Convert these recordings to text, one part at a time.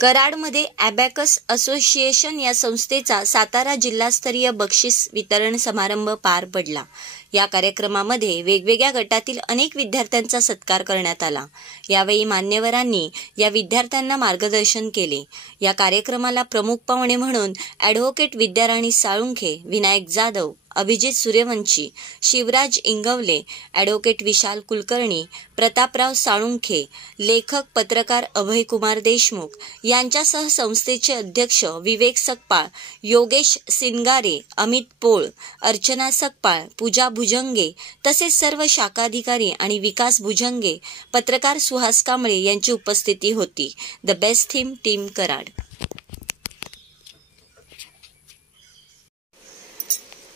कराडमध्ये abacus association या संस्थेचा सातारा जिल्हास्तरीय बक्षीस वितरण समारंभ पार पडला। या कार्यक्रमामध्ये वेगवेगळ्या गटातील अनेक विद्यार्थ्यांचा सत्कार करण्यात आला। यावेळी मान्यवरांनी या विद्यार्थ्यांना मार्गदर्शन केले। या कार्यक्रमाला प्रमुख पाहुणे म्हणून ॲडव्होकेट विद्याराणी साळुंखे, विनायक जाधव, अभिजित सूर्यवंशी, शिवराज इंगवले, ॲडव्होकेट विशाल कुलकर्णी, प्रतापराव साळुंखे, लेखक पत्रकार अभयकुमार देशमुख यांच्यासह संस्थेचे अध्यक्ष विवेक सकपाळ, योगेश सिंगारे, अमित पोळ, अर्चना सकपाळ, पूजा भुजंगे तसेच सर्व शाखाधिकारी आणि विकास भुजंगे, पत्रकार सुहास कांबळे यांची उपस्थिती होती। The best theme team Karad.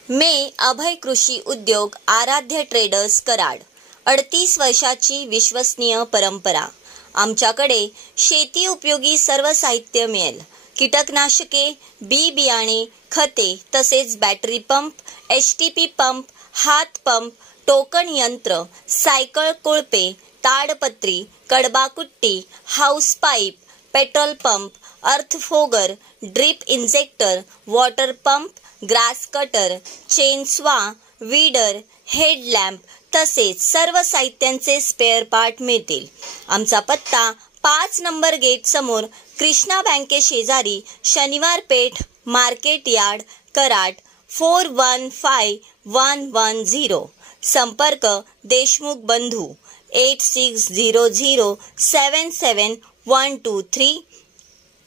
मे अभय कृषी उद्योग आराध्य ट्रेडर्स कराड। 38 वर्षाची विश्वसनीय परंपरा। आमच्याकडे शेती उपयोगी सर्व साहित्य मिळेल। कीटकनाशके, बी बियाणे, खते तसेच बॅटरी पंप, एचटीपी पंप, हात पंप, टोकन यंत्र, सायकल कोळपे, ताडपत्री, कडबाकुट्टी, हाऊस पाईप, पेट्रोल पंप, अर्थ fogger, drip injector, water pump, grass cutter, चेनस्वा, weeder, headlamp तसेच सर्व साहित्यांचे स्पेअर पार्ट मिळतील। आमचा पत्ता 5 नंबर गेट समोर, कृष्णा बँके शेजारी, शनिवार पेठ, मार्केट यार्ड, कराड 415110। संपर्क देशमुख बंधू 8600771123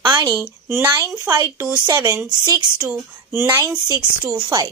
आणि 9527629625।